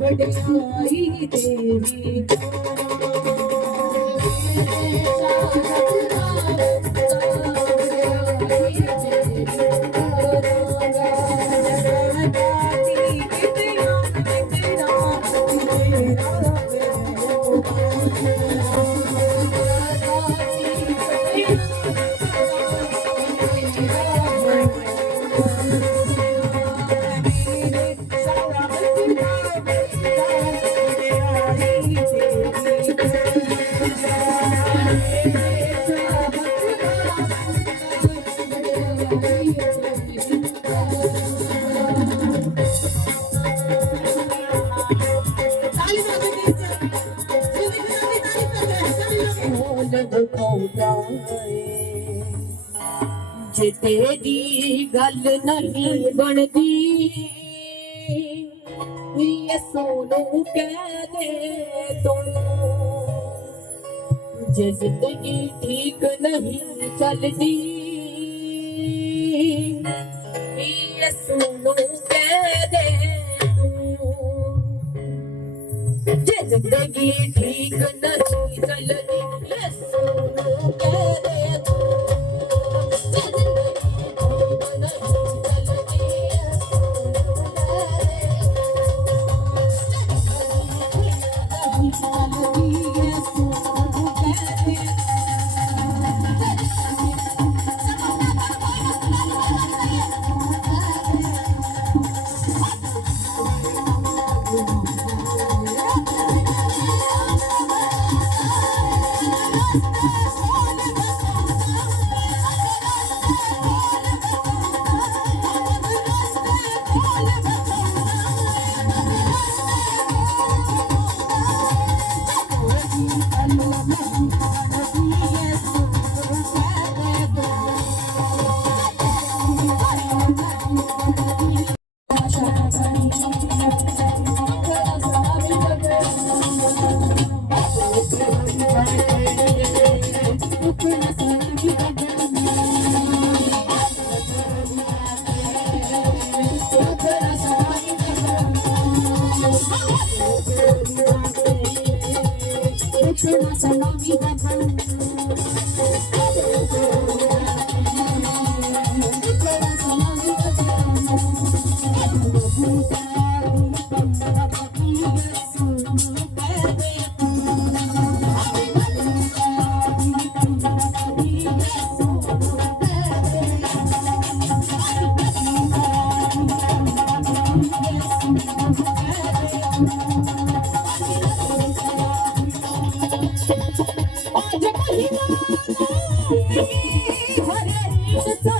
बड़ाई तेरी जे तेरी गल नहीं बनती ये सोनू कह दे तू जे जिंदगी ठीक नहीं चलती ये सोनू कह दे तू जे जिंदगी ठीक नहीं चलती ये सोनू कह दे तू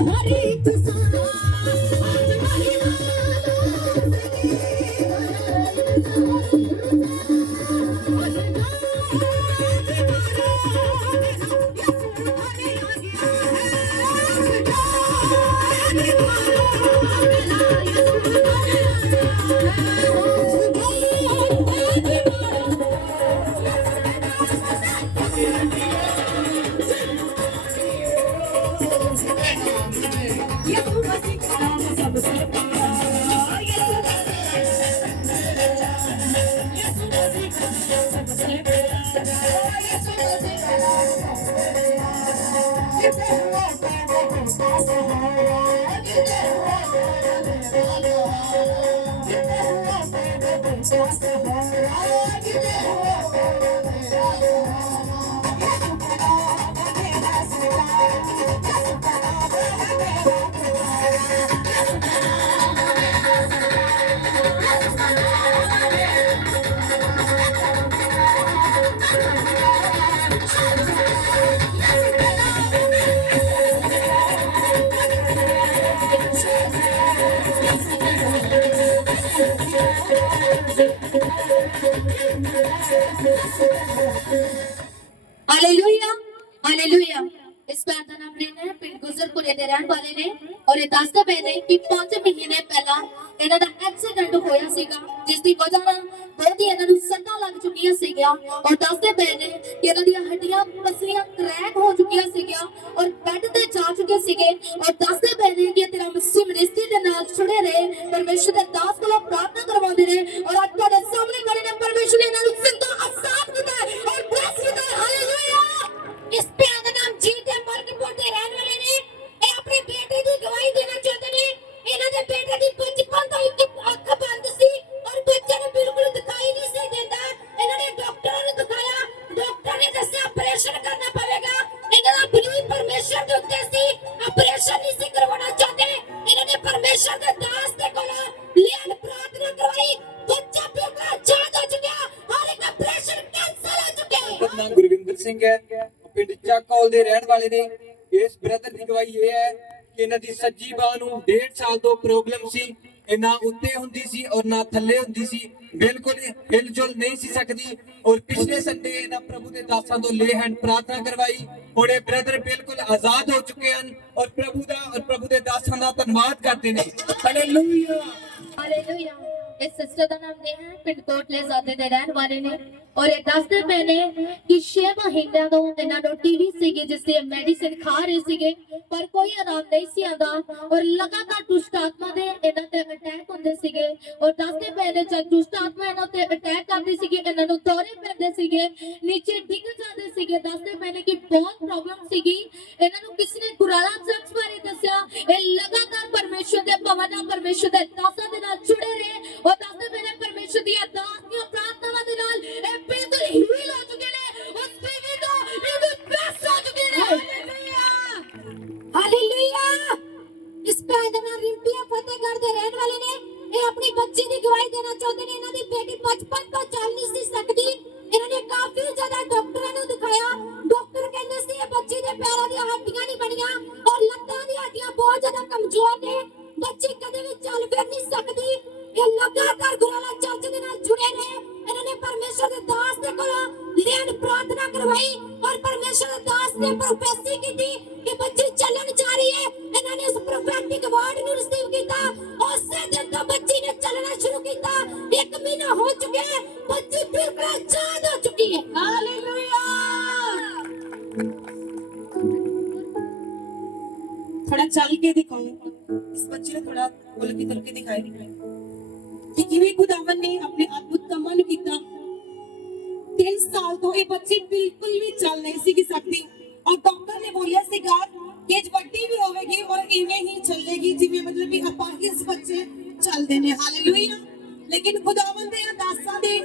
हरे हालेलुया हालेलुया। इस भैन का नाम रेना है, पिंड गुजरपुरे दे रहन वाले ने और ये दसदे पए ने कि 5 महीने पहला ਇਹਨਾਂ ਦਾ ਐਕਸੀਡੈਂਟ ਹੋਇਆ ਸੀਗਾ ਜਿਸ ਦੀ ਵਜ੍ਹਾ ਨਾਲ ਬਹੁਤ ਹੀ ਇਹਨਾਂ ਨੂੰ ਸੱਟਾਂ ਲੱਗ ਚੁੱਕੀਆਂ ਸੀਗੀਆਂ ਔਰ ਦੱਸਦੇ ਪਏ ਨੇ ਕਿ ਇਹਨਾਂ ਦੀਆਂ ਹੱਡੀਆਂ ਪਸਲੀਆਂ ਕ੍ਰੈਕ ਹੋ ਚੁੱਕੀਆਂ ਸੀਗੀਆਂ ਔਰ ਬੈੱਡ ਤੇ ਜਾ ਚੁੱਕੇ ਸੀਗੇ ਔਰ ਦੱਸਦੇ ਪਏ ਨੇ ਕਿ ਤੇਰਾ ਮਸੀਹ ਮਿਨਿਸਟਰੀ ਦੇ ਨਾਲ ਜੁੜੇ ਰਹੇ ਪਰਮੇਸ਼ਰ ਦੇ ਦਾਸ ਕੋਲੋਂ ਪ੍ਰਾਰਥਨਾ ਕਰਵਾਉਂਦੇ ਨੇ ਔਰ ਅੱਜ ਤੁਹਾਡੇ ਸਾਹਮਣੇ ਖੜੇ ਨੇ ਪਰਮੇਸ਼ਰ ਨੇ ਇਹਨਾਂ ਨੂੰ ਜ਼ਿੰਦਾ ਆਜ਼ਾਦ ਕੀਤਾ ਹੈ ਔਰ ਬਲੈਸ ਕੀਤਾ ਹੈ। ਹਾਲੇਲੂਇਆ। ਇਸ ਭੈਣ ਦਾ ਨਾਮ ਜੀਤ ਹੈ, ਮਲਕਪੁਰ ਦੇ ਰਹਿਣ ਵਾਲੇ ਨੇ। ਇਹ ਆਪਣੀ ਬੇਟੀ ਦੀ ਗਵਾਹੀ ਦੇਣਾ ਚਾਹੁੰਦੇ ਨੇ। ਇਹਨਾਂ ਦੇ ਬੇਟੇ ਦੀ ਬਚਪਨ ਤੋਂ ਇੱਕ ਅੱਖ ਬੰਦ ਸੀ ਔਰ ਬੱਚੇ ਨੂੰ ਬਿਲਕੁਲ ਦਿਖਾਈ ਨਹੀਂ ਸੀ ਦਿੰਦਾ। ਇਹਨਾਂ ਨੇ ਡਾਕਟਰਾਂ ਨੂੰ ਦਿਖਾਇਆ, ਡਾਕਟਰ ਨੇ ਦੱਸਿਆ ਆਪਰੇਸ਼ਨ ਕਰਨਾ ਪਵੇਗਾ। ਇਹਨਾਂ ਦਾ ਬਿਲੀਵ ਪਰਮੇਸ਼ਰ ਦੇ ਉੱਤੇ ਸੀ, ਆਪਰੇਸ਼ਨ ਨਹੀਂ ਸੀ ਕਰਵਾਉਣਾ ਚਾਹੁੰਦੇ। ਇਹਨਾਂ ਨੇ ਪਰਮੇਸ਼ਰ ਦੇ ਦਾਸ ਦੇ ਕੋਲ ਲਿਆਣ ਪ੍ਰਾਰਥਨਾ ਕਰਵਾਈ, ਬੱਚਾ ਬਿਲਕੁਲ ਆਜ਼ਾਦ ਹੋ ਚੁੱਕਿਆ, ਹਰ ਇੱਕ ਆਪਰੇਸ਼ਨ ਕੈਂਸਲ ਹੋ ਚੁੱਕੇ। ਨਾਮ ਗੁਰਵਿੰਦਰ ਸਿੰਘ ਹੈ, ਪਿੰਡ ਚੱਕੌਲ ਦੇ ਰਹਿਣ ਵਾਲੇ ਨੇ। ਇਸ ਬ੍ਰਦਰ ਦੀ ਗਵਾਹੀ ਇਹ ਹੈ ਕਿ ਇਹਨਾਂ ਦੀ ਸੱਜੀ ਬਾਹ ਨੂੰ 1.5 ਸਾਲ ਤੋਂ ਪ੍ਰੋਬਲਮ ਸੀ। ਇਹ ਨਾ ਉੱਤੇ ਹੁੰਦੀ ਸੀ ਔਰ ਨਾ ਥੱਲੇ ਹੁੰਦੀ ਸੀ, ਬਿਲਕੁਲ ਹਿਲਜੁਲ ਨਹੀਂ ਸੀ ਸਕਦੀ। ਔਰ ਪਿਛਲੇ ਸੰਡੇ ਇਹਨਾਂ ਪ੍ਰਭੂ ਦੇ ਦਾਸਾਂ ਤੋਂ ਲੇ ਹੈਂਡ ਪ੍ਰਾਰਥਨਾ ਕਰਵਾਈ। ਹੁਣ ਇਹ ਬ੍ਰਦਰ ਬਿਲਕੁਲ ਆਜ਼ਾਦ ਹੋ ਚੁੱਕੇ ਹਨ ਔਰ ਪ੍ਰਭੂ ਦੇ ਦਾਸਾਂ ਦਾ ਧੰਨਵਾਦ ਕਰਦੇ ਨੇ। Hallelujah hallelujah. इस सिस्टर का नाम नेहा है, पिंड कोटले ज़ादे दे रहन वाले ने और ये दसदे पए ने कि 6 महीनों ਤੋਂ ਇਹਨਾਂ ਨੂੰ ਟੀਵੀ ਸੀਗੀ ਜਿਸ ਦੀ ਮੈਡੀਸਿਨ ਖਾ ਰਹੇ ਸੀਗੇ ਪਰ ਕੋਈ ਆਰਾਮ ਨਹੀਂ ਸੀ ਆਉਂਦਾ ਔਰ ਲਗਾਤਾਰ ਦੁਸ਼ਟ ਆਤਮਾ ਦੇ ਇਹਨਾਂ ਤੇ ਅਟੈਕ ਹੁੰਦੇ ਸੀਗੇ ਔਰ ਦਸਦੇ ਪਏ ਨੇ ਜਦ ਦੁਸ਼ਟ ਆਤਮਾ ਇਹਨਾਂ ਤੇ ਅਟੈਕ ਕਰਦੀ ਸੀਗੀ ਇਹਨਾਂ ਨੂੰ ਦੌਰੇ ਪੈਂਦੇ ਸੀਗੇ, ਨੀਚੇ ਡਿੱਗ ਜਾਂਦੇ ਸੀਗੇ। ਦਸਦੇ ਪਏ ਨੇ ਕਿ ਬਹੁਤ ਪ੍ਰੋਬਲਮ ਸੀਗੀ। ਇਹਨਾਂ ਨੂੰ ਕਿਸੇ ਨੇ ਗੁਰਾਲਾ ਚਰਚ ਬਾਰੇ ਦੱਸਿਆ। ਇਹ ਲਗਾਤਾਰ ਪਰਮੇਸ਼ਰ ਦੇ ਭਵਨਾਂ ਪਰਮੇਸ਼ਰ ਦੇ ਦਾਸਾਂ ਦੇ ਨਾਲ ਜੁੜੇ ਰਹੇ ਔਰ ਦਸਦੇ ਪਏ ਨੇ ਪਰਮੇਸ਼ਰ ਦੀਆਂ ਦਾਸੀਆਂ ਪ੍ਰਾਰਥਨਾਵਾਂ ਦੇ ਨਾਲ ਇਹ ਬਿਲਕੁਲ ਹੀਲ ਹੋ ਚੁੱਕੇ ਨੇ ਔਰ ਸਟੀਵੀ ਤੋਂ ਬਿਲਕੁਲ ਬੈਸਟ ਹੋ ਚੁੱਕੇ ਨੇ। Hallelujah hallelujah. ਇਸ ਭੈਣ ਦਾ ਨਾਮ ਰਿੰਪੀ ਹੈ, ਫਤਿਹਗੜ੍ਹ ਦੇ ਰਹਿਣ ਵਾਲੇ ਨੇ। ਇਹ ਆਪਣੀ ਬੱਚੀ ਦੀ ਗਵਾਹੀ ਦੇਣਾ ਚਾਹੁੰਦੇ ਨੇ। ਇਹਨਾਂ ਦੀ ਬੇਟੀ ਬਚਪਨ ਤੋਂ ਚੱਲ ਨਹੀਂ ਸੀ ਸਕਦੀ। ਇਹਨਾਂ ਨੇ ਕਾਫੀ ਜ਼ਿਆਦਾ ਡਾਕਟਰਾਂ ਨੂੰ ਦਿਖਾਇਆ। ਡਾਕਟਰ ਕਹਿੰਦੇ ਸੀ ਇਹ ਬੱਚੀ ਦੇ ਪੈਰਾਂ ਦੀਆਂ ਹੱਡੀਆਂ ਨਹੀਂ ਬਣੀਆਂ ਔਰ ਲੱਤਾਂ ਦੀਆਂ ਹੱਡੀਆਂ ਬਹੁਤ ਜ਼ਿਆਦਾ ਕਮਜ਼ੋਰ ਨੇ, ਬੱਚੀ ਕਦੇ ਵੀ ਚੱਲ ਫਿਰ ਨਹੀਂ ਸਕਦੀ। ਇਹ ਲਗਾਤਾਰ ਗੁਰਾਲਾ ਚਰਚ ਦੇ ਨਾਲ ਜੁੜੇ ਰਹੇ। ਇਹਨਾਂ ਨੇ ਪਰਮੇਸ਼ਰ ਦੇ ਦਾਸ ਦੇ ਕੋਲੋਂ ਲੈਣ ਪ੍ਰਾਰਥਨਾ ਕਰਵਾਈ ਔਰ ਪਰਮੇਸ਼ਰ ਦੇ ਦਾਸ ਨੇ ਪ੍ਰੋਫੈਸੀ ਕੀਤੀ ਕਿ ਬੱਚੀ ਚੱਲਣ ਜਾ ਰਹੀ ਹੈ। ਇਹਨਾਂ ਨੇ ਉਸ ਪ੍ਰੋਫੈਟਿਕ ਵਰਡ ਨੂੰ ਰਿਸੀਵ ਕੀਤਾ। ਉਸੇ ਦਿਨ ਤੋਂ ਬੱਚੀ ਨੇ ਚੱਲਣਾ ਸ਼ੁਰੂ ਕੀਤਾ। 1 ਮਹੀਨਾ ਹੋ ਚੁੱਕਿਆ ਹੈ, ਬੱਚੀ ਬਿਲਕੁਲ ਆਜ਼ਾਦ ਹੋ ਚੁੱਕੀ ਹੈ। ਹਾਲੇਲੂਇਆ। थोड़ा चल के दिखाओ, इस बच्चे ने थोड़ा बोल के चल के दिखाए कि किਵੇਂ खुदावन ने अपने अद्भुत कमां ਨੂੰ ਕੀਤਾ। 3 ਸਾਲ ਤੋਂ ਇਹ ਬੱਚੀ ਬਿਲਕੁਲ ਵੀ ਚੱਲ ਨਹੀਂ ਸੀ ਸਕਦੀ ਔਰ ਡਾਕਟਰ ਨੇ ਬੋਲਿਆ ਸੀਗਾ ਕਿ ਇਹ ਵੱਡੀ ਵੀ ਹੋਵੇਗੀ ਔਰ ਇਵੇਂ ਹੀ ਚੱਲੇਗੀ ਜਿਵੇਂ ਮਤਲਬ ਵੀ ਆਪਾਂ ਇਸ ਬੱਚੇ ਚੱਲਦੇ ਨੇ। ਹਾਲੇਲੂਇਆ। ਲੇਕਿਨ ਖੁਦਾਵੰਦ ਦੇ ਦਾਸਾਂ ਦੇ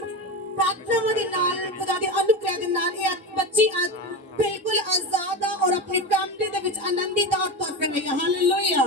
ਪ੍ਰਾਰਥਨਾਵਾਂ ਦੇ ਨਾਲ, ਖੁਦਾ ਦੇ ਅਨੁਗ੍ਰਹਿ ਦੇ ਨਾਲ ਇਹ ਬੱਚੀ ਅੱਜ ਬਿਲਕੁਲ ਆਜ਼ਾਦ ਆ ਔਰ ਆਪਣੀ ਫੈਮਿਲੀ ਦੇ ਵਿੱਚ ਆਨੰਦਿਤ ਤੌਰ ਤੇ ਰਹੀ ਹੈ। ਹਾਲੇਲੂਇਆ।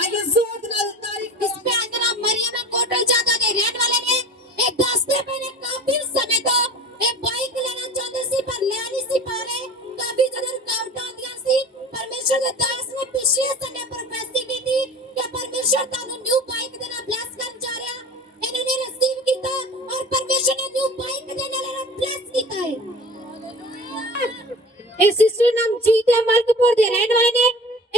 ਆਇਓ ਜ਼ੋਰ ਨਾਲ ਤਾਰੀਫ। इस भैन का नाम मरियम कोटल ज़ादा के रहने वाले ने। एक दसदे पए ने काफी समय तो एक बाइक लेना चाहते सी पर ले नहीं सी पा रहे। काफी ज्यादा रुकावटां आंदियां सी। परमेश्वर के दास ने पिछले संडे प्रोफेसी की थी कि परमेश्वर तानू न्यू बाइक देना ब्लेस करन जा रहा। इन्होंने रिसीव किया और परमेश्वर ने न्यू बाइक देने वाला ब्लेस किया है। हालेलुया। इस सिस्टर नाम जीत है, मलकपुर दे रहने वाले ने।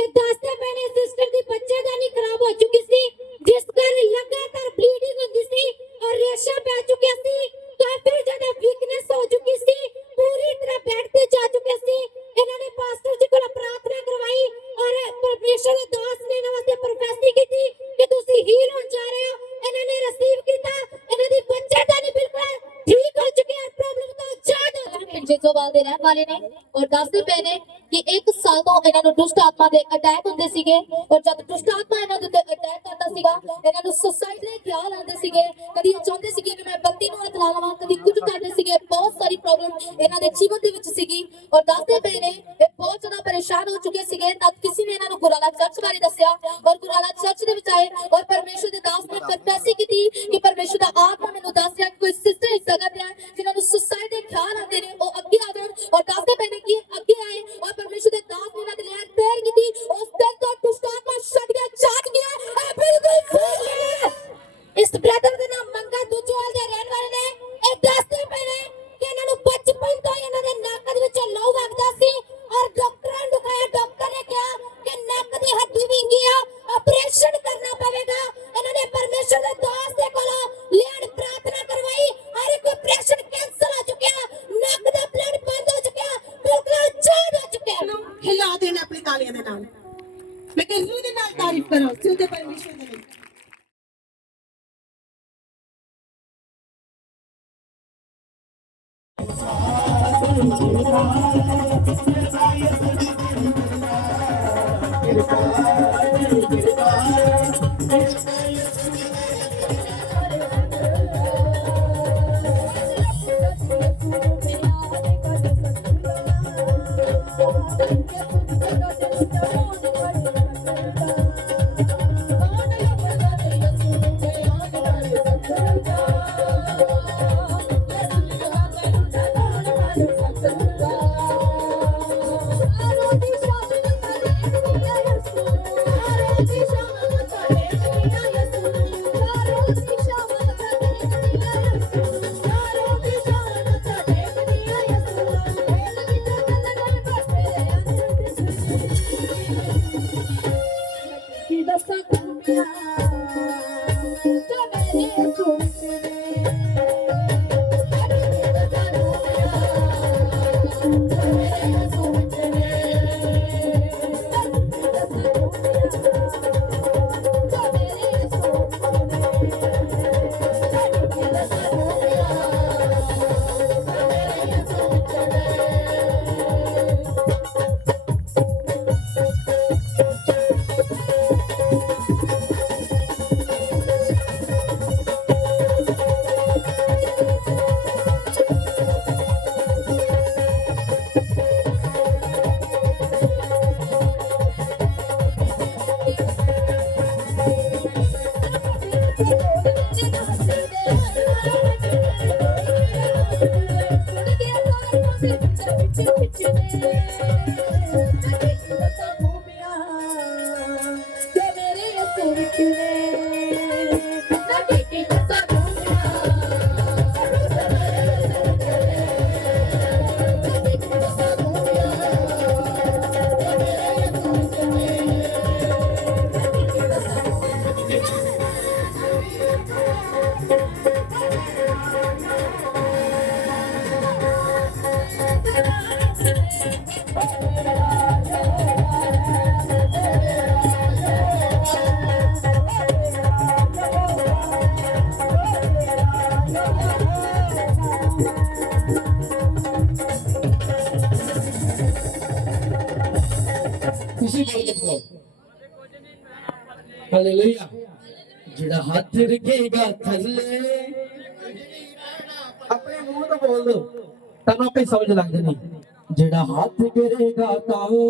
एक दसदे पए ने सिस्टर दी बच्चेदानी खराब हो चुकी सी जिस कारण लगातार ब्लीडिंग होती सी और रेशा पै चुके सी, काफी ज्यादा वीकनेस हो चुकी सी, पूरी तरह बेड पे जा चुके सी। इन्होंने पास्टर जी को प्रार्थना करवाई और परमेश्वर के दास ने इन्हां वास्ते प्रोफेसी की थी कि तुसी हील हो जा रहे हो। इन्होंने रिसीव किया। इन्हां दी बच्चेदानी बिल्कुल ठीक हो चुकी है, प्रॉब्लम तो आजाद हो चुके हैं। जो वाल दे रहने वाले ने और दसदे पए ने ਕਿ 1 ਸਾਲ ਤੋਂ ਇਹਨਾਂ ਨੂੰ ਦੁਸ਼ਟ ਆਤਮਾ ਦੇ ਅਟੈਕ ਹੁੰਦੇ ਸੀਗੇ ਔਰ ਜਦ ਦੁਸ਼ਟ ਆਤਮਾ ਇਹਨਾਂ ਦੇ ਉੱਤੇ ਅਟੈਕ ਕਰਦਾ ਸੀਗਾ ਇਹਨਾਂ ਨੂੰ ਸੁਸਾਈਡ ਦੇ ਖਿਆਲ ਆਉਂਦੇ ਸੀਗੇ ਕਦੀ ਇਹ ਚਾਹੁੰਦੇ ਸੀਗੇ ਕਿ ਮੈਂ ਬੱਤੀ ਨੂੰ ਹੱਥ ਲਾ ਲਵਾਂ ਕਦੀ ਕੁਝ ਕਰਦੇ ਸੀਗੇ ਬਹੁਤ ਸਾਰੀ ਪ੍ਰੋਬਲਮ ਇਹਨਾਂ ਦੇ ਜੀਵਨ ਦੇ ਵਿੱਚ ਸੀਗੀ ਔਰ ਦੱਸਦੇ ਪਏ ਨੇ ਇਹ ਬਹੁਤ ਜ਼ਿਆਦਾ ਪਰੇਸ਼ਾਨ ਹੋ ਚੁੱਕੇ ਸੀਗੇ ਤਦ ਕਿਸੇ ਨੇ ਇਹਨਾਂ ਨੂੰ ਗੁਰਾਲਾ ਚਰਚ ਬਾਰੇ ਦੱਸਿਆ ਔਰ ਗੁਰਾਲਾ ਚਰਚ ਦੇ ਵਿੱਚ ਆਏ ਔਰ ਪਰਮੇਸ਼ਰ ਦੇ ਦਾਸ ਨੇ ਕਨਫੈਸ ਕੀਤੀ ਕਿ ਪਰਮੇਸ਼ਰ ਦਾ ਆਤਮਾ ਮੈਨੂੰ ਦੱਸ ਰਿਹਾ ਕਿ ਕੋਈ ਸਿਸਟਰ ਇਸ ਜਗ੍ਹਾ ਤੇ ਹੈ ਜਿਨ੍ਹਾਂ ਨੂੰ ਸੁਸਾਈਡ ਦੇ ਖਿਆਲ ਆਉਂਦੇ ਨੇ ਉਹ ਅੱਗੇ ਆ ਜਾਣ ਔਰ ਦੱਸਦੇ ਪਏ ਨੇ ਕਿ ਅੱਗੇ ਆਏ ਔਰ ਪਰਮੇਸ਼ਰ ਦੇ ਦਾਸ ਨੇ ਇਹਨਾਂ ਦੇ ਲਈ ਪ੍ਰੇਅਰ ਕੀਤੀ ਉਸ ਦਿਨ ਤੋਂ ਦੁਸ਼ਟ ਆਤਮਾ ਛੱਡ ਗਿਆ ਛੱਡ ਗਿਆ ਇਹ ਬਿਲਕੁਲ ਸਹੀ ਹੈ ਇਸ ਬ੍ਰਦਰ ਦੇ ਨਾਮ ਮੰਗਾ ਦੁਜਵਾਲ ਦੇ ਰਹਿਣ ਵਾਲੇ ਨੇ ਇਹ ਦੱਸਦੇ ਪਏ ਨੇ ਕਿ ਇਹਨਾਂ ਨੂੰ ਬਚਪਨ ਤੋਂ ਹੀ ਇਹਨਾਂ ਦੇ ਨੱਕ ਦੇ ਵਿੱਚ ਲਹੂ ਵਗਦਾ ਸੀ ਔਰ ਡਾਕਟਰਾਂ ਨੂੰ ਦਿਖਾਇਆ ਡਾਕਟਰ ਨੇ ਕਿਹਾ ਕਿ ਨੱਕ ਦੀ ਹੱਡੀ ਵਿੰਗੀ ਆ ਆਪਰੇਸ਼ਨ ਕਰਨਾ ਪਵੇਗਾ ਇਹਨਾਂ ਨੇ ਪਰਮੇਸ਼ਰ ਦੇ ਦਾਸ ਦੇ ਕੋਲੋਂ ਲੈਣ ਪ੍ਰਾਰਥਨਾ ਕਰਵਾਈ ਔਰ ਇੱਕ ਆਪਰੇਸ਼ਨ ਕੈਂਸਲ ਹੋ ਚੁੱਕਿਆ ਨੱਕ ਦਾ ਬਲੱਡ ਬੰਦ ਹੋ ਚੁੱਕਿਆ ਬਿਲਕੁਲ ਚੇਂਜ ਹੋ ਚੁੱਕਿਆ ਹਿਲਾ ਦੇਣਾ ਆਪਣੀ ਤਾਲੀਆਂ ਦੇ ਨਾਲ ਮੈਂ ਕਹਿੰਦੀ ਦੇ ਨਾਲ ਤਾਰੀਫ ਕਰੋ ਸਿੱਧੇ ਪਰਮੇਸ਼ਰ ਦੇ ਲਈ खुशी बोल के बोलो हालेलुया जेड़ा हाथ रखेगा थल्ले अपने मुंह तो बोल दो तनो पे समझ लग जानी जेड़ा हाथ गिरेगा ताऊ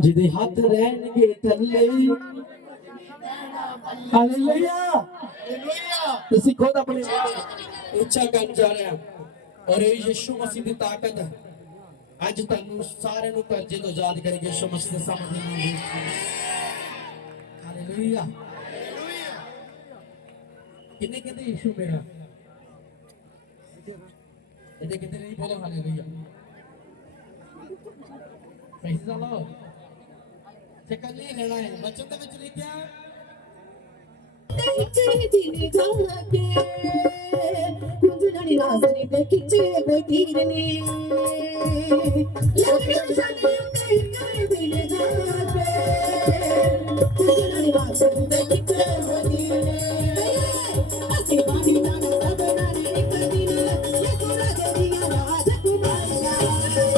जिदे हाथ रहनगे थल्ले हालेलुया ਤੁਸੀਂ ਖੁਦ ਆਪਣੇ ਉੱਚਾ ਕਰਨ ਜਾ ਰਹੇ ਆ ਔਰ ਇਹ ਯਿਸੂ ਮਸੀਹ ਦੀ ਤਾਕਤ ਹੈ ਅੱਜ ਤੁਹਾਨੂੰ ਸਾਰਿਆਂ ਨੂੰ ਕਰਜ਼ੇ ਤੋਂ ਆਜ਼ਾਦ ਕਰਕੇ ਯਿਸੂ ਮਸੀਹ ਦੇ ਸਾਹਮਣੇ ਮੰਗੀ ਹਾਲੇਲੂਇਆ ਕਿੰਨੇ ਕਹਿੰਦੇ ਯਿਸੂ ਮੇਰਾ ਇਹਦੇ ਕਹਿੰਦੇ ਨਹੀਂ ਬੋਲੋ ਹਾਲੇਲੂਇਆ ਪੈਸੇ ਲਾਓ ਚੱਕਰ ਨਹੀਂ ਰਹਿਣਾ ਹੈ ਬਚਨ ਦੇ ਵਿੱਚ ਲਿਖਿਆ खिचे जाके कुछ नहीं राजनी पे खिचे कोई तीर ने लगे जाके कहीं दिल जाके कुछ नहीं राजनी पे खिचे कोई तीर ने ऐसी बानी जाना सब नारे निकल दी ये पूरा दिया राज कुमार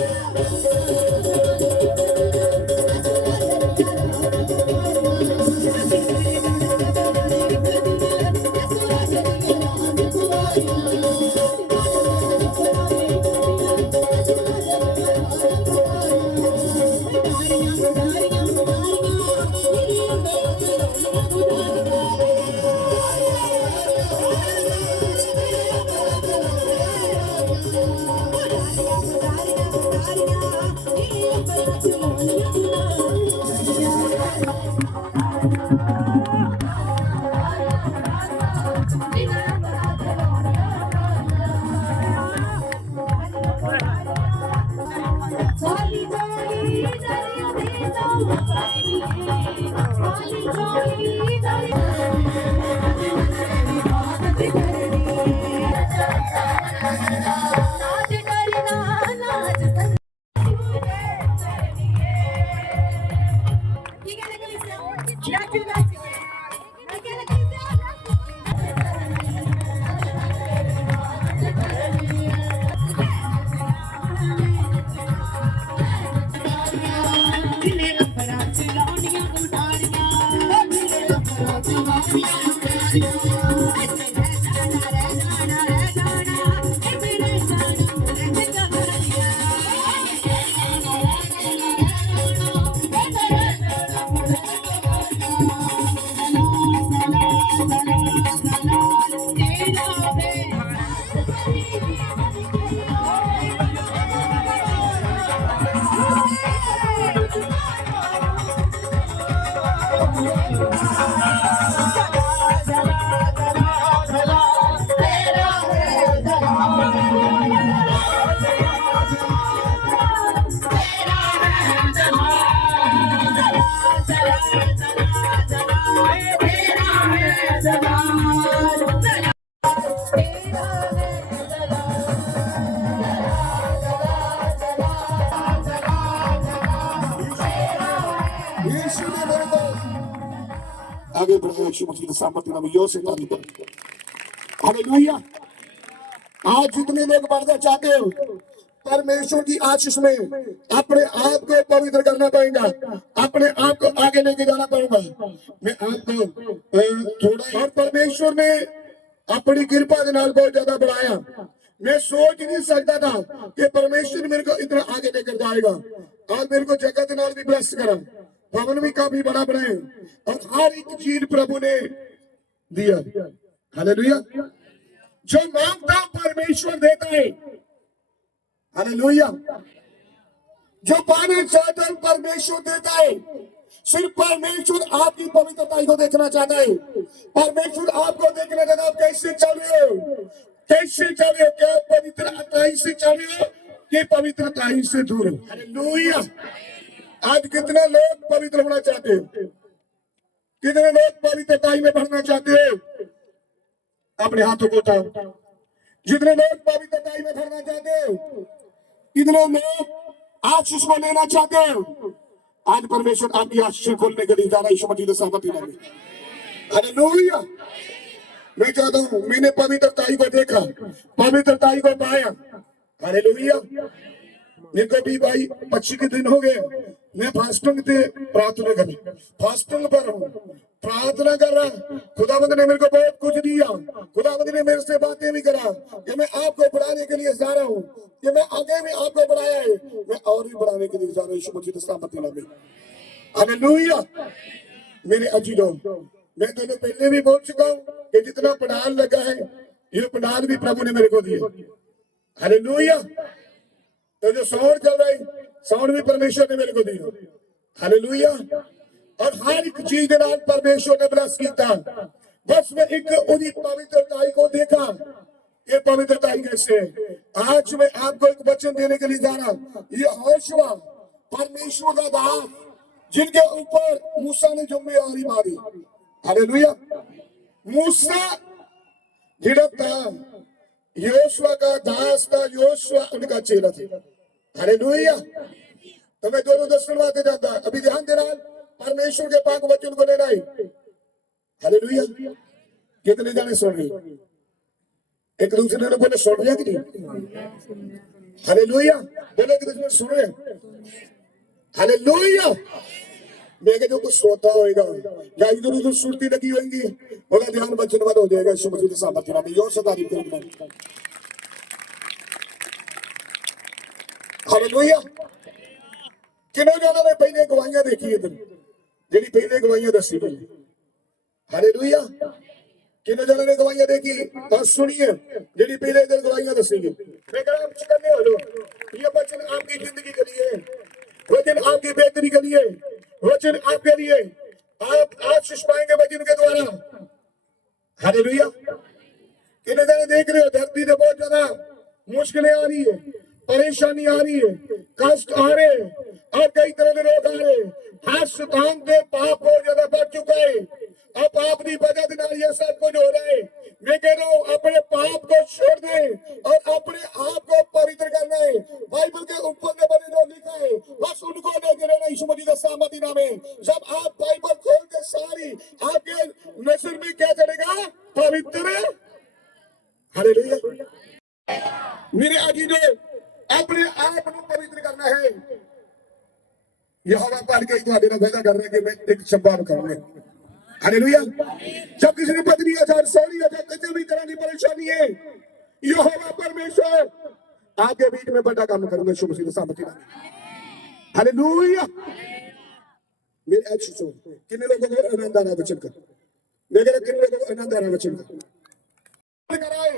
यीशु ने मेरे को आगे बढ़ाया। यीशु मसीह के सामर्थ्य नाम में जोर से ताली बजाओ। हालेलुया। आज जितने लोग बढ़ना चाहते हो परमेश्वर की आशीष में अपने आप को पवित्र करना पड़ेगा, अपने आप को आगे लेके जाना पड़ेगा। मैं आपको थोड़ा और परमेश्वर ने अपनी कृपा के नाल बहुत ज्यादा बढ़ाया। मैं सोच नहीं सकता था कि परमेश्वर मेरे को इतना आगे लेकर जाएगा और मेरे को जगह के नाल भी ब्लेस करा, भवन भी काफी बड़ा बनाए और हर एक चीज प्रभु ने दिया। हालेलुया। जो मांगता परमेश्वर देता है। हालेलुया। जो पाना चाहता है परमेश्वर देता है। सिर्फ परमेश्वर आपकी पवित्रता को देखना चाहता है। परमेश्वर आपको देखना चाहता है आप कैसे चल रहे हो, कैसे चल रहे हो, क्या पवित्रता से चल रहे हो कि पवित्रता से दूर हो। हालेलुया। आज कितने लोग पवित्र होना चाहते हो, कितने लोग पवित्रता में बढ़ना चाहते हो, अपने हाथों को उठाओ। जितने लोग पवित्रता में बढ़ना चाहते हो, कितने लोग आशीष को लेना चाहते हो, आज परमेश्वर आपकी आशीष खोलने के लिए जा रहा है। यीशु मसीह के सामर्थ्य नाम में। हालेलुया। मैं चाहता हूं, मैंने पवित्रता को देखा, पवित्रता को पाया। हालेलुया। मेरे को भी भाई 25 के दिन हो गए, मैं फास्टिंग थे प्रार्थना कर फास्टिंग पर हूँ, प्रार्थना कर रहा। खुदावंद ने मेरे को बहुत कुछ दिया, खुदावंद ने मेरे से बातें भी करा कि मैं आपको बढ़ाने के लिए जा रहा हूँ, कि मैं आगे भी आपको बढ़ाया है, मैं और भी बढ़ाने के लिए जा रहा हूँ। यीशु मसीह के सामर्थ्य नाम में। हालेलुया। मेरे अजीजों, मैं तो पहले भी बोल चुका हूँ कि जितना पंडाल लगा है ये पंडाल भी प्रभु ने मेरे को दिया। हालेलुया। तो जो साउंड चल रहा है साउंड भी परमेश्वर ने मेरे को दिया। हालेलुया। और हर एक चीज के नाम परमेश्वर ने ब्लेस किया। बस मैं एक उन्हीं पवित्रता को देखा, ये पवित्रता कैसे है। आज मैं आपको एक वचन देने के लिए जा रहा हूं। ये होशुआ परमेश्वर का दास जिनके ऊपर मूसा ने जिम्मेदारी मारी। हालेलुया। मूसा जिड़ा था योशुआ का दास था, योशुआ उनका चेला था। हालेलुया। तो मैं दोनों दर्शन बातें जाता, अभी ध्यान देना परमेश्वर के पाक वचन को लेना है। हालेलुया। कितने जाने सुन रहे, एक दूसरे ने बोले सुन रहे कि नहीं। हालेलुया। बोले कि दूसरे सुन रहे। हालेलुया। मैं जो कुछ सोता होगा या इधर उधर सुनती लगी होंगी, बोला ध्यान वचन वाला हो जाएगा। यीशु मसीह के सामर्थ्य नाम में योर से तारीफ करेंगे। हालेलुया। किन्हों जाना मैं पहले गवाहियां देखी इधर, जेडी पहले गवाहियां दसी गई। हालेलुया। किन्ने जने ने गवाहियां देखी और सुनिए जेडी पीले दिन गवाहियां दसेगी मैं कह रहा हूं करने वालों ये वचन आपकी जिंदगी के लिए वचन आपकी बेहतरी के लिए वचन आपके लिए आप आशीष पाएंगे वचन के द्वारा हालेलुया किन्ने जने देख रहे हो धरती पे बहुत ज्यादा मुश्किलें आ रही है परेशानी आ रही है कष्ट आ रहे हैं और कई तरह के रोग आ रहे हैं हर शैतान के पाप बहुत ज्यादा बढ़ चुका है अब पाप की वजह से ये सब कुछ हो रहा है मैं कह रहा हूँ अपने पाप को छोड़ दें और अपने आप को पवित्र करना है बाइबल के ऊपर में बने जो लिखा है बस उनको लेके रहना यीशु मसीह के सामर्थ्य नाम में जब आप बाइबल खोल के सारी आपके नजर में क्या चलेगा पवित्र हालेलुया मेरे अजीजों अपने आप को पवित्र करना है यहोवा पढ़ के ਤੁਹਾਡੇ ਨਾਲ ਵਾਅਦਾ ਕਰ ਰਿਹਾ कि मैं एक शब्द करूंगा हालेलुया जब किसी की पत्नी अचार सोनी है किसी भी तरह की परेशानी है यहोवा परमेश्वर आपके बीच में बड़ा काम करूंगा यीशु मसीह के सामर्थ्य नाम हालेलुया मेरे अच्छे सुन कितने लोगों को आनंद आ रहा है वचन का मैं कह रहा कितने लोगों को आनंद आ रहा है वचन का कराए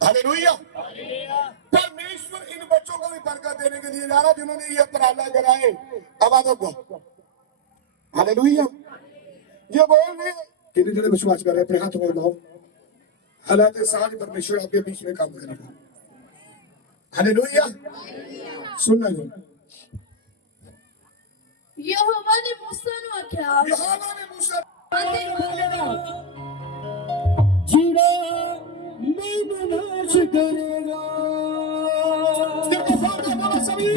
हालेलुया परमेश्वर इन बच्चों को भी बरकत देने के लिए जा रहा जिन्होंने ये प्रार्थना कराए आवाजों को हालेलुया ये बोल रहे कितने जने विश्वास कर रहे हैं अपने हाथ में लाओ हालात साज परमेश्वर आपके बीच में काम करेगा हालेलुया सुनना जी यहोवा ने मूसा ਨੂੰ ਆਖਿਆ यहोवा ने मूसा जीरा मैं नाश करेगा देखो फादर बोला सभी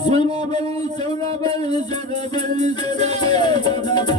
ज़ुरबल ज़ुरबल ज़ुरबल ज़ुरबल ज़ुरबल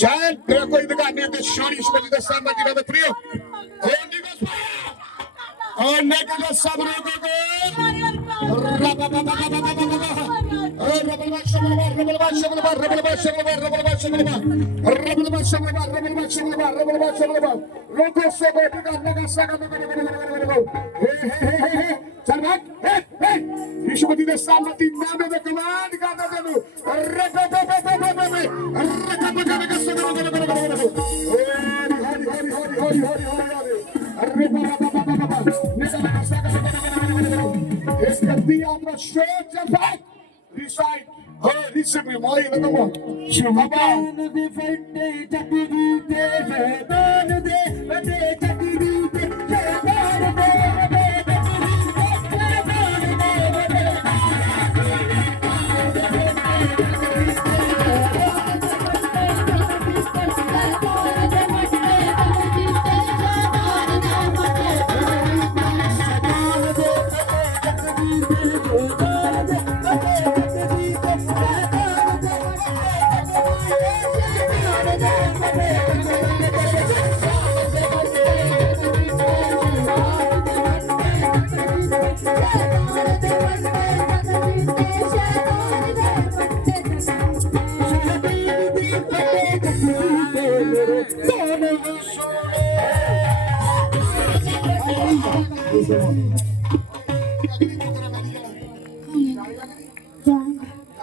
Chan, kaya ko inagani ang shori sa mga sama di na trio. Hindi ko sa. Oh, neka ko sa mga ko. Yishmati de samati name de command gana denu. Recite. Listen me, my little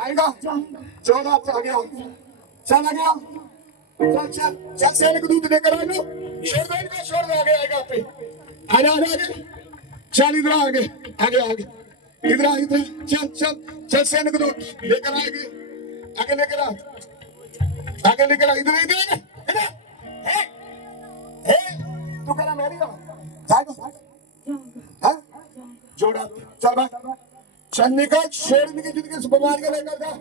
आएगा चौदह आ गया चल आ गया चल चल चल सैनिक दूध लेकर आ लो छोड़ दो आगे आएगा पे आजा आजा आगे चल इधर आगे आगे आगे इधर इधर चल चल चल सैनिक दूध लेकर आएगी आगे लेकर आ इधर इधर तू करा मेरी हो जाएगा हाँ जोड़ा चल भाई चल निकल शेरनी की जिंदगी से बीमारियां लेकर जा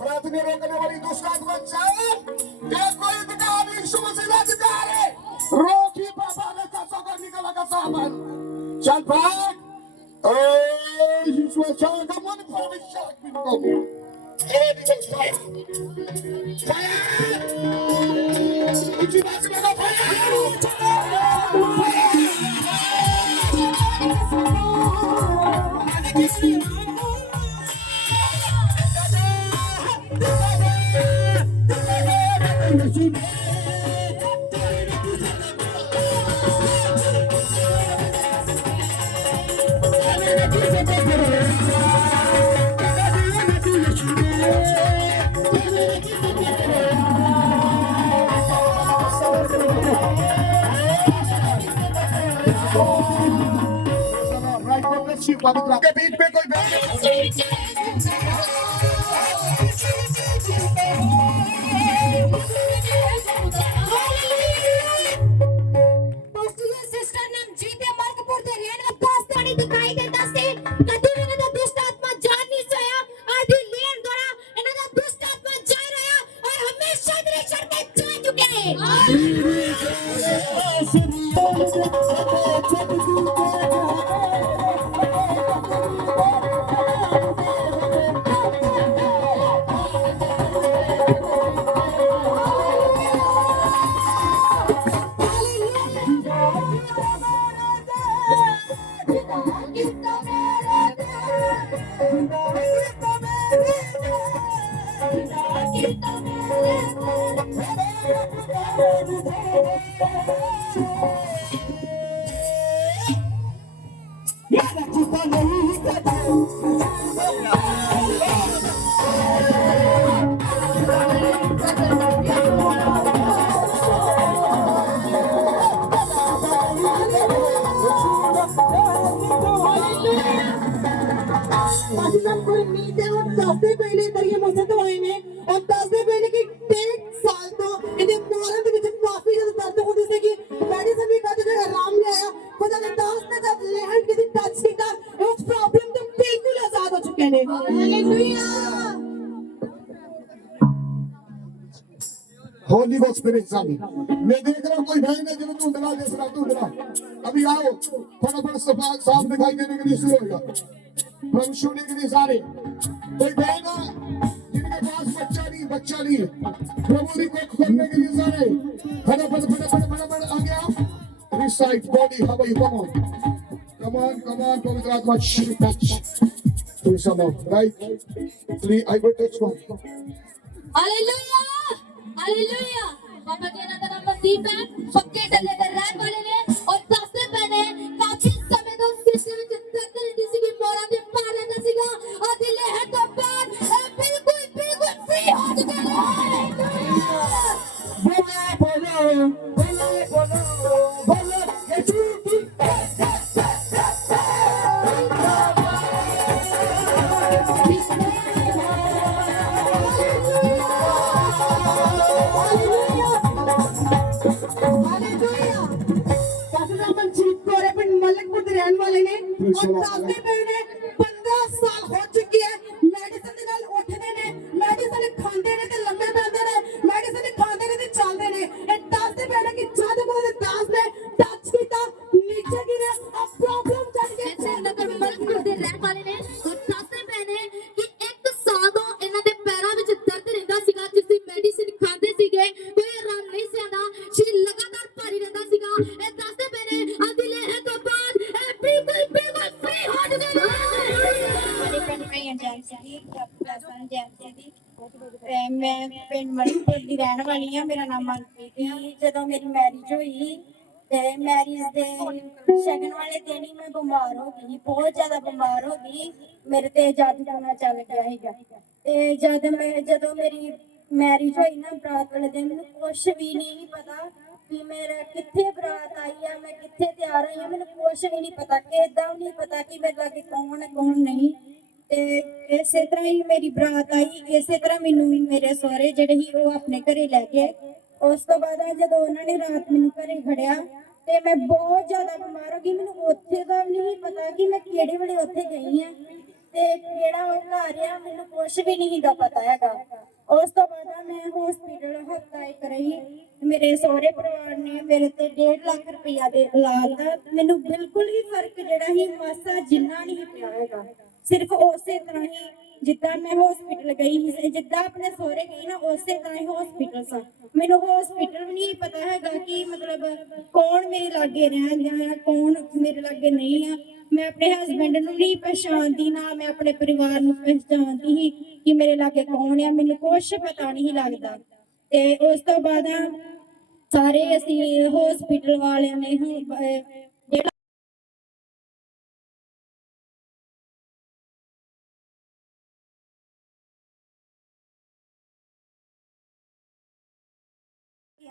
प्रार्थना रोकने वाली दुष्ट आत्मा चल देखो इधर यीशु मसीह का अधिकार है रोकी पापा ने कसो को निकला का सामान चल भाग ओ यीशु अच्छा का मन पर विश्वास भी को फायर इसी बात में ना के बीच में कोई सिस्टर ने जीते मार्ग पर रहने का पास पानी दिखाई देता से कभी मैंने तो रखता नहीं कदम पाकिस्तान को उम्मीद है और 10 दिन पहले इधर ये मौसम तो आए ने और 10 दिन पहले की 1 साल तो इन्हें मोहल्ले ਦੇ ਵਿੱਚ ਕਾਫੀ ਜ਼ਿਆਦਾ ਦਰਦ ਹੁੰਦੀ ਸੀ ਕਿ ਮੈਡੀਸਨ ਵੀ ਖਾਦੇ ਤੇ ਆਰਾਮ ਨਹੀਂ ਆਇਆ ਖੁਦਾ ਦੇ ਦਾਸ ਨੇ ਜਦ ਲੈਣ ਕਿਸੇ ਟੱਚ ਕੀਤਾ ਉਸ ਪ੍ਰੋਬਲਮ ਤੋਂ ਬਿਲਕੁਲ ਆਜ਼ਾਦ ਹੋ ਚੁੱਕੇ ਨੇ ਹਾਲੇਲੂਇਆ होली गॉड स्पिरिट सामी मैं देख रहा हूँ कोई भाई ने जो ढूंढना देख रहा ढूंढना अभी आओ फटाफट सफाई साफ दिखाई देने के लिए शुरू होगा प्रभु छूने के लिए सारे कोई बहन है जिनके पास बच्चा नहीं है प्रभु की कोख खोलने के लिए सारे फटाफट फटाफट फटाफट आ गया recite body how you come on पवित्र आत्मा touch do some more right 3 I will touch one hallelujah hallelujah ਬਾਬਾ ਜੀ ਦਾ ਨਾਮ ਮਨਦੀਪ ਹੈ ਪੱਕੇ ਡੱਲੇ ਦੇ ਰਹਿਣ ਵਾਲੇ ਨੇ ਔਰ ਦੱਸਦੇ ਪਏ ਨੇ ਕਾਫੀ ਸਮੇਂ ਤੋਂ ਸਿਰ ਦੇ ਵਿੱਚ ਦਰਦ ਰਹਿੰਦੀ ਸੀ ਮੋਰਾਂ ਦੇ ਪਾ ਲੈਂਦਾ ਸੀਗਾ ਆ ਦਿਲੇ ਹੈ ਤੋਂ ਬਾਅਦ ਇਹ ਬਿਲਕੁਲ ਫ੍ਰੀ ਹੋ ਚੁੱਕੇ ਨੇ ਹਾਲੇਲੂਇਆ बोलो ये झूठी मलकपुर के रहने वाले ने और सामने मैंने 15 साल हो चुकी है मेडिसिन के नाल उठने ने मेडिसिन खांदे ने ते लंबे पैंदे ने मेडिसिन खांदे ने ते चलदे ने ए दसदे पैने कि जद कोई दास ने टच कीता नीचे गिरे अब प्रॉब्लम चल गई ਨਗਰ ਮਲਕਪੁਰ ਦੇ ਰਹਿਣ ਵਾਲੇ ਨੇ ਔਰ ਦੱਸਦੇ ਪਏ ਨੇ ਕਿ 1 ਸਾਲ ਤੋਂ ਇਹਨਾਂ ਦੇ ਪੈਰਾਂ ਵਿੱਚ ਦਰਦ ਰਹਿੰਦਾ ਸੀਗਾ ਜਿਸ ਦੀ ਮੈਡੀਸਿਨ ਖਾਂਦੇ ਸੀਗੇ ਕੋਈ ਆਰਾਮ ਨਹੀਂ ਸੀ ਆਉਂਦਾ ਸ਼ਰੀਰ ਲਗਾਤਾਰ ਭਾਰੀ ਰਹਿੰਦਾ ਸੀਗਾ ਇਹ ਦੱਸਦੇ ਪਏ ਨੇ ਆ ਦਿਲੇ ਹੈ ਤੋਂ ਬਾਅਦ ਇਹ ਬਿਲਕੁਲ ਫ੍ਰੀ ਹੋ ਚੁੱਕੇ ਨੇ ਮੇਰੇ ਪਿੰਡ ਮੈਂ ਏਜੰਸੀ ਦੀ ਪਲਸਨ ਏਜੰਸੀ ਦੀ ਤੇ ਮੈਂ ਪਿੰਡ ਮਲਕਪੁਰ ਦੀ ਰਹਿਣ ਵਾਲੀ ਹਾਂ ਮੇਰਾ ਨਾਮ ਮਨਪ੍ਰੀਤ ਹੈ ਜਦੋਂ ਮੇਰੀ ਮੈਰਿਜ ਹੋਈ ਤੇ ਮੈਰਿਜ ਦੇ ਸ਼ਗਨ ਵਾਲੇ ਦਿਨ ਹੀ ਮੈਂ ਬਿਮਾਰ ਹੋ ਗਈ ਬਹੁਤ ਜ਼ਿਆਦਾ ਬਿਮਾਰ ਹੋ ਗਈ ਮੇਰੇ ਤੇ ਜਾਦੂ ਟੂਣਾ ਚੱਲ ਗਿਆ ਸੀਗਾ ਤੇ ਜਦੋਂ ਮੇਰੀ ਮੈਰਿਜ ਹੋਈ ਨਾ ਬਰਾਤ ਵਾਲੇ ਦਿਨ ਮੈਨੂੰ ਕੁਛ ਵੀ ਨਹੀਂ ਪਤਾ ਕਿ ਮੇਰਾ ਕਿੱਥੇ ਬਰਾਤ ਆਈ ਆ ਮੈਂ ਕਿੱਥੇ ਤਿਆਰ ਹੋਈ ਆ ਮੈਨੂੰ ਕੁਛ ਵੀ ਨਹੀਂ ਪਤਾ ਕਿਦਾਂ ਨਹੀਂ ਪਤਾ ਕਿ ਮੇਰੇ ਲਾਗੇ ਕੌਣ ਹੈ ਕੌਣ ਨਹੀਂ ਤੇ ਇਸੇ ਤਰ੍ਹਾਂ ਹੀ ਮੇਰੀ ਬਰਾਤ ਆਈ ਇਸੇ ਤਰ੍ਹਾਂ ਮੈਨੂੰ ਵੀ ਮੇਰੇ ਸਹੁਰੇ ਜਿਹੜੇ ਸੀ ਉਹ ਆਪਣੇ ਘਰੇ ਲੈ ਕੇ ਉਸ ਤੋਂ ਬਾਅਦ ਜਦੋਂ ਉਹਨਾਂ ਨੇ ਰਾਤ ਮੈਨੂੰ ਘਰੇ ਖੜਿਆ ਤੇ ਮੈਂ ਬਹੁਤ ਜ਼ਿਆਦਾ ਬਿਮਾਰ ਹੋ ਗਈ ਮੈਨੂੰ ਉੱਥੇ ਦਾ ਵੀ ਨਹੀਂ ਪਤਾ ਕਿ ਮੈਂ ਕਿਹੜੇ ਵੇਲੇ ਉੱਥੇ ਗਈ ਆ ਤੇ ਕਿਹੜਾ ਉਹ ਘਰ ਆ ਮੈਨੂੰ ਕੁਛ ਵੀ ਨਹੀਂ ਗਾ ਪਤਾ ਹੈਗਾ ਉਸ ਤੋਂ ਬਾਅਦ ਮੈਂ ਹਸਪੀਟਲ ਹਫਤਾ ਇੱਕ ਰਹੀ ਮੇਰੇ ਸਹੁਰੇ ਪਰਿਵਾਰ ਨੇ ਮੇਰੇ ਤੇ 1.5 ਲੱਖ ਰੁਪਇਆ ਦੇ ਲਾਤਾ ਮੈਨੂੰ ਬਿਲਕੁਲ ਵੀ ਫਰਕ ਜਿਹੜਾ ਹੀ ਮਾਸਾ ਜਿੰਨਾ ਨਹੀਂ ਪਿਆ ਹੈਗਾ ਸਿਰਫ ਉਸੇ ਤਰ੍ਹਾਂ ਹੀ ਜਿੱਦਾਂ ਮੈਂ ਹਸਪੀਟਲ ਗਈ ਸੀ ਜਿੱਦਾਂ ਆਪਣੇ ਸਹੁਰੇ ਗਈ ਨਾ ਉਸੇ ਤਰ੍ਹਾਂ ਹੀ ਹਸਪੀਟਲ ਸਾਂ ਮੈਨੂੰ ਹਸਪੀਟਲ ਵੀ ਨਹੀਂ ਪਤਾ ਹੈਗਾ ਕਿ ਮਤਲਬ ਕੌਣ ਮੇਰੇ ਲਾਗੇ ਰਹਿੰਦਾ ਹੈ ਕੌਣ ਮੇਰੇ ਲਾਗੇ ਨਹੀਂ ਆ ਮੈਂ ਆਪਣੇ ਹਸਬੰਡ ਨੂੰ ਨਹੀਂ ਪਛਾਣਦੀ ਨਾ ਮੈਂ ਆਪਣੇ ਪਰਿਵਾਰ ਨੂੰ ਪਛਾਣਦੀ ਸੀ ਕਿ ਮੇਰੇ ਲਾਗੇ ਕੌਣ ਆ ਮੈਨੂੰ ਕੁਛ ਪਤਾ ਨਹੀਂ ਲੱਗਦਾ ਤੇ ਉਸ ਤੋਂ ਬਾਅਦ ਸਾਰੇ ਅਸੀਂ ਹਸਪੀਟਲ ਵਾਲਿਆਂ ਨੇ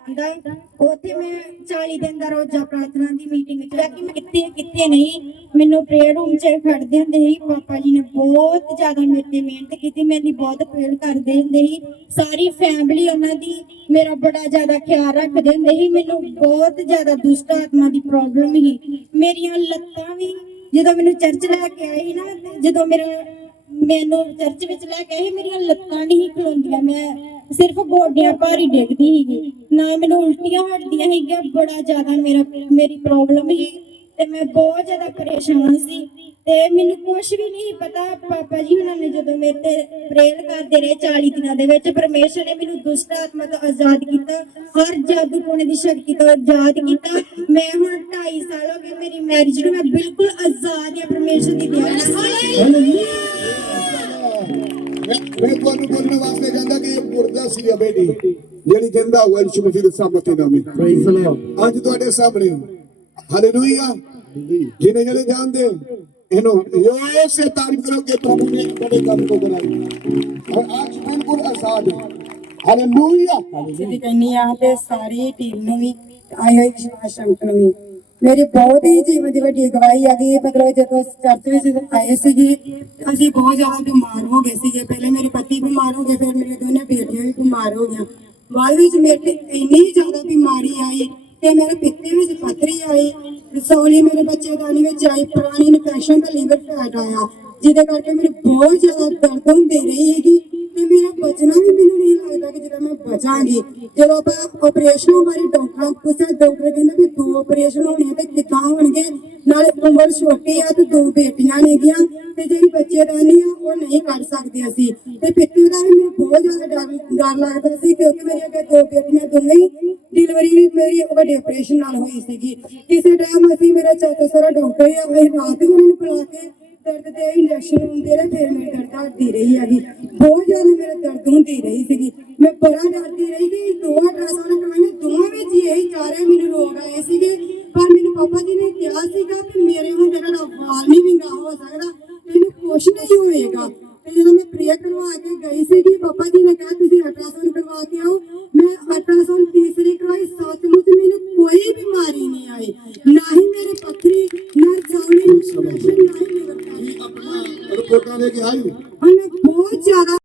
ਉੱਥੇ ਮੈਂ 40 ਦਿਨ ਦਾ ਰੋਜ਼ਾ ਪ੍ਰਾਰਥਨਾ ਦੀ ਮੀਟਿੰਗ ਕਿਹਾ ਕਿ ਮੈਂ ਕਿੱਥੇ ਨਹੀਂ ਮੈਨੂੰ ਪ੍ਰੇਅਰ ਰੂਮ 'ਚ ਖੜਦੇ ਹੁੰਦੇ ਸੀ ਪਾਪਾ ਜੀ ਨੇ ਬਹੁਤ ਜ਼ਿਆਦਾ ਮੇਰੇ ਤੇ ਮਿਹਨਤ ਕੀਤੀ ਮੇਰੀ ਬਹੁਤ ਪ੍ਰੇਅਰ ਕਰਦੇ ਹੁੰਦੇ ਸੀ ਸਾਰੀ ਫੈਮਿਲੀ ਉਹਨਾਂ ਦੀ ਮੇਰਾ ਬੜਾ ਜ਼ਿਆਦਾ ਖਿਆਲ ਰੱਖਦੇ ਹੁੰਦੇ ਸੀ ਮੈਨੂੰ ਬਹੁਤ ਜ਼ਿਆਦਾ ਦੁਸ਼ਟ ਆਤਮਾ ਦੀ ਪ੍ਰੋਬਲਮ ਸੀ ਮੇਰੀਆਂ ਲੱਤਾਂ ਵੀ ਜਦੋਂ ਮੈਨੂੰ ਚਰਚ ਲੈ ਕੇ ਆਏ ਸੀ ਨਾ ਜਦੋਂ ਮੈਨੂੰ ਚਰਚ ਵਿੱਚ ਲੈ ਕੇ ਆਏ ਮੇਰੀਆਂ ਲੱਤਾਂ ਨਹੀਂ ਖਲੋਂਦੀਆਂ ਮੈਂ ਸਿਰਫ ਗੋਡਿਆਂ ਭਾਰੀ ਡਿੱਗਦੀ ਸੀਗੀ ਨਾ ਮੈਨੂੰ ਉਲਟੀਆਂ ਹਟਦੀਆਂ ਸੀਗੀਆਂ ਬੜਾ ਜ਼ਿਆਦਾ ਮੇਰੀ ਪ੍ਰੋਬਲਮ ਸੀ ਤੇ ਮੈਂ ਬਹੁਤ ਜ਼ਿਆਦਾ ਪਰੇਸ਼ਾਨ ਸੀ ਤੇ ਮੈਨੂੰ ਕੁਝ ਵੀ ਨਹੀਂ ਪਤਾ ਪਾਪਾ ਜੀ ਉਹਨਾਂ ਨੇ ਜਦੋਂ ਮੇਰੇ ਤੇ ਪ੍ਰੇਅਰ ਕਰਦੇ ਰਹੇ 40 ਦਿਨਾਂ ਦੇ ਵਿੱਚ ਪਰਮੇਸ਼ਰ ਨੇ ਮੈਨੂੰ ਦੁਸ਼ਟ ਆਤਮਾ ਤੋਂ ਆਜ਼ਾਦ ਕੀਤਾ ਹਰ ਜਾਦੂ ਟੋਣੇ ਦੀ ਸ਼ਕਤੀ ਤੋਂ ਆਜ਼ਾਦ ਕੀਤਾ ਮੈਂ ਹੁਣ 2.5 ਸਾਲ ਹੋ ਗਏ ਮੇਰੀ ਮੈਰਿਜ ਨੂੰ ਮੈਂ ਬਿਲਕੁਲ ਆਜ਼ਾਦ ਹਾਂ ਪਰਮੇਸ਼ਰ ਦੀ ਦਇਆ ਨਾਲ मैं ਤੁਹਾਨੂੰ ਬੋਲਣ ਵਾਸਤੇ ਕਹਿੰਦਾ ਕਿ ਇਹ ਮੁਰਦਾ ਸੀ ਆ ਬੇਟੀ ਜਿਹੜੀ ਕਹਿੰਦਾ ਹੋਇਆ ਯਿਸੂ ਮਸੀਹ ਦੇ ਸਾਹਮਣੇ ਨਾਮੇ प्रेज द लॉर्ड ਅੱਜ ਤੁਹਾਡੇ ਸਾਹਮਣੇ ਹਾਲੇਲੂਇਆ ਜਿਹਨੇ ਜਿਹੜੇ ਜਾਣਦੇ इन्हों जोर से तारीफ करो कि प्रभु ने बड़े काम को कराया और आज बिल्कुल आजाद है हालेलुया सिद्धि करनी आ ते सारी टीम ਨੂੰ ਵੀ ਆਈ ਹੋਈ ਵਿਸ਼ਵਾਸ ਸੰਗਤ ਨੂੰ ਵੀ ਮੇਰੀ ਬਹੁਤ ਹੀ ਜੀਵਨ ਦੀ ਵੱਡੀ ਗਵਾਹੀ ਆ ਗਈ ਮਤਲਬ ਜਦੋਂ ਚਰਚ ਵਿੱਚ ਆਏ ਸੀਗੇ ਅਸੀਂ ਬਹੁਤ ਜ਼ਿਆਦਾ ਬਿਮਾਰ ਹੋ ਗਏ ਸੀਗੇ ਪਹਿਲੇ ਮੇਰੇ ਪਤੀ ਬਿਮਾਰ ਹੋ ਗਏ ਫਿਰ ਮੇਰੇ ਦੋਨੇ ਬੇਟੀਆਂ ਵੀ ਬਿਮਾਰ ਹੋ ਗਈਆਂ ਬਾਅਦ ਵਿੱਚ ਮੇਰੇ ਤੇ ਇੰਨੀ ਜ਼ਿਆਦਾ ਬਿਮਾਰੀ ਆਈ ਤੇ ਮੇਰੇ ਪਿੱਤੇ ਵਿੱਚ ਪੱਥਰੀ ਆਈ ਰਸੌਲੀ ਮੇਰੇ ਬੱਚੇਦਾਨੀ ਵਿੱਚ ਆਈ ਪੁਰਾਣੀ ਇਨਫੈਕਸ਼ਨ ਤੇ ਲੀਵਰ ਫੈਟ ਆਇਆ ਜਿਹਦੇ ਕਰਕੇ ਮੇਰੀ ਬਹੁਤ ਜ਼ਿਆਦਾ ਦਰਦ ਹੁੰਦੀ ਰਹੀ ਹੈਗੀ ਤੇ ਮੇਰਾ ਬਚਣਾ ਵੀ ਮੈਨੂੰ ਨਹੀਂ ਲੱਗਦਾ ਕਿ ਜਦੋਂ ਮੈਂ ਬਚਾਂਗੀ ਜਦੋਂ ਆਪਾਂ ਆਪਰੇਸ਼ਨ ਬਾਰੇ ਡਾਕਟਰਾਂ ਨੂੰ ਪੁੱਛਿਆ ਡਾਕਟਰ ਕਹਿੰਦਾ ਵੀ 2 ਆਪਰੇਸ਼ਨ ਹੋਣੇ ਆ ਤੇ ਕਿੱਦਾਂ ਹੋਣਗੇ ਨਾਲੇ ਉਮਰ ਛੋਟੀ ਆ ਤੇ 2 ਬੇਟੀਆਂ ਨੇਗੀਆਂ ਤੇ ਜਿਹੜੀ ਬੱਚੇਦਾਨੀ ਆ ਉਹ ਨਹੀਂ ਕਰ ਸਕਦੇ ਅਸੀਂ ਤੇ ਪਿੱਤੇ ਦਾ ਵੀ ਮੈਨੂੰ ਬਹੁਤ ਜ਼ਿਆਦਾ ਡਰ ਲੱਗਦਾ ਸੀ ਕਿਉਂਕਿ ਮੇਰੀ ਅੱਗੇ 2 ਬੇਟੀਆਂ ਦੋਵੇਂ ਹੀ ਡਿਲੀਵਰੀ ਮੇਰੀ ਵੱਡੇ ਆਪਰੇਸ਼ਨ ਨਾਲ ਹੋਈ ਸੀਗੀ ਕਿਸੇ ਟਾਈਮ ਅਸੀਂ ਮੇਰਾ ਚਾਚਾ ਸਾਰਾ ਡਾਕਟਰ ਆ ਅਸੀਂ ਰਾਤ ਨੂੰ ਉਹਨੂੰ ਬੁਲਾ ਕੇ ਦਰਦ ਦੇ ਇੰਜੈਕਸ਼ਨ ਹੁੰਦੇ ਰਹੇ ਫਿਰ ਮੇਰੀ ਦਰਦ ਹਟਦੀ ਰਹੀ ਹੈਗੀ ਬਹੁਤ ਜ਼ਿਆਦਾ ਮੇਰੇ ਦਰਦ ਹੁੰਦੀ ਰਹੀ ਸੀਗੀ ਮੈਂ ਬੜਾ ਡਰਦੀ ਰਹੀ ਕਿ 2 ਅਲਟਰਾਸਾਊਂਡ ਕਰਵਾਈਆਂ ਦੋਵਾਂ ਵਿੱਚ ਇਹੀ ਚਾਰੇ ਮੈਨੂੰ ਰੋਗ ਆਏ ਸੀਗੇ ਪਰ ਮੇਰੇ ਪਾਪਾ ਜੀ ਨੇ ਕਿਹਾ ਸੀਗਾ ਕਿ ਮੇਰੇ ਹੁੰਦੇ ਦਾ ਵਾਲ ਨਹੀਂ ਵਿੰਗਾ ਹੋ ਸਕਦਾ ਮੈਨੂੰ ਕੁਛ ਨਹੀਂ ਹੋਏਗਾ ਤੇ ਜਦੋਂ ਮੈਂ ਪ੍ਰੇ ਕਰਵਾ ਕੇ ਗਈ ਸੀਗੀ ਪਾਪਾ ਜੀ ਨੇ ਕਿਹਾ ਤੁਸੀਂ ਅਲਟਰਾਸਾਊਂਡ ਕਰਵਾ ਕੇ ਆਓ ਮੈਂ ਅਲਟਰਾਸਾਊਂਡ ਤੀਸਰੀ ਕਰਵਾਈ ਸੱਚਮੁੱਚ ਮੈਨੂੰ ਕੋਈ ਬਿਮਾਰੀ ਨਹੀਂ ਆਈ ਨਾ ਹੀ ਮੇਰੇ ਪੱਥਰੀ ਨਾ ਚੌੜੀ ਨਾ ਹੀ ਲਿਵਰ अपना रिपोर्टा लेके आई मैं बहुत ज्यादा